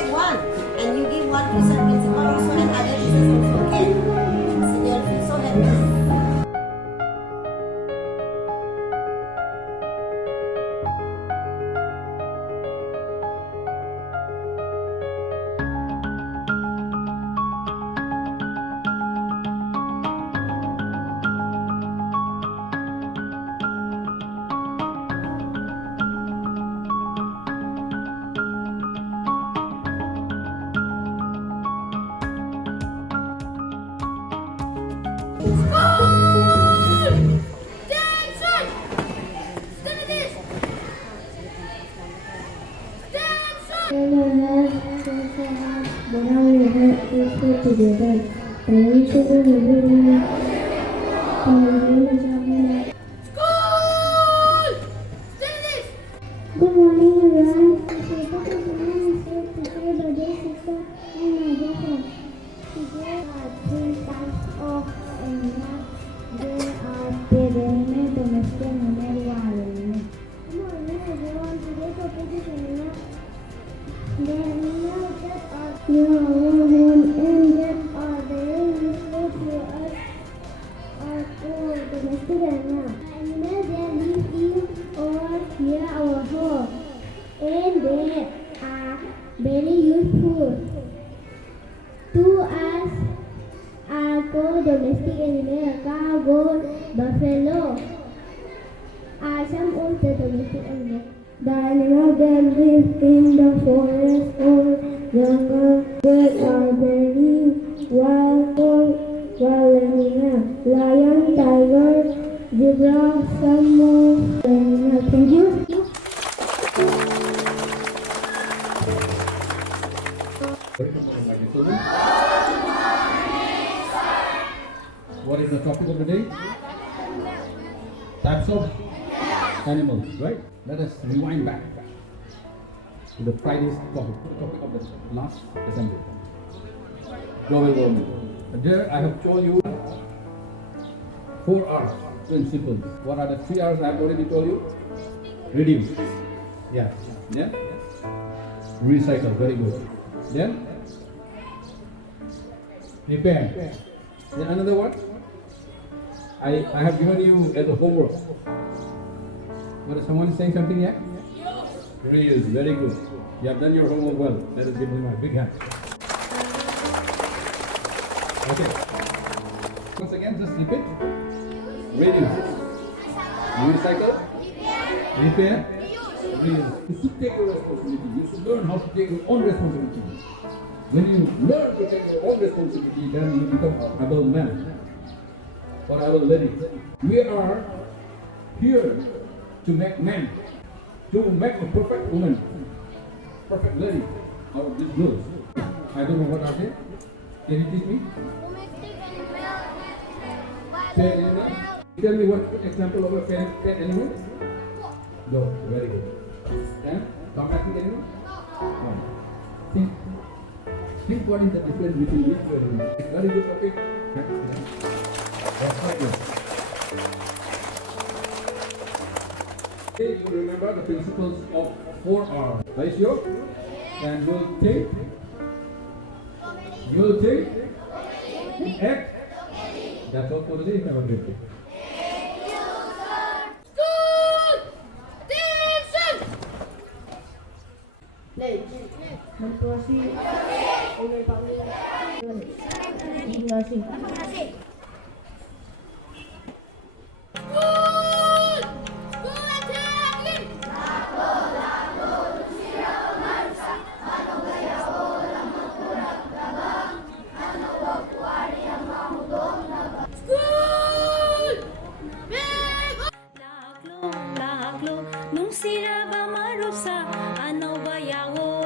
take one, and you give one to Sir Principal also, and other teachers also, okay? So they'll feel so happy. Together, parents should remember Good morning, everyone. Today are three types of animals. They are perennial, domestic, and wild. Good morning, everyone. Today's topic is animals. The animals that are known and that are very useful to us are called domestic animals. Animals that live in or near our home, and they are very useful to us. Are called domestic animals. Cow, goat, buffalo are some of the domestic animals. The animals that live in the forest or jungle, they are very wild animals. Lion, tiger, zebra, some more animals. Thank you. What is the topic of the day? Types of animals, right? Let us rewind back to the Friday's topic of the last assembly. There I have told you 4 R's principles. What are the 3 R's I have already told you? Reduce. Yeah. Then recycle. Very good. Then repair. Then another one. I have given you as a homework. What is someone saying something yet? Reuse. Very good. You have done your homework well. Let us give them a big hand. Okay. Once again, just repeat. Reduce. Recycle. Repair. Reuse. You should take your responsibility. You should learn how to take your own responsibility. When you learn to take your own responsibility, then you become an adult man or adult lady. We are here to make men, to make a perfect woman, perfect lady out of these girls. I don't know what are they. Can you teach me? Pet animal. Tell me what example of a pet animal? No, very good. And domestic animal? No. Think what is the difference between these two animals? Very good topic. That's not good. You remember the principles of 4 R's. Are you sure? And you'll think, act. That's all for today. Have a great day. Menstruasi, oleh panggil, Nung sira ba marusa, ano ba yawo?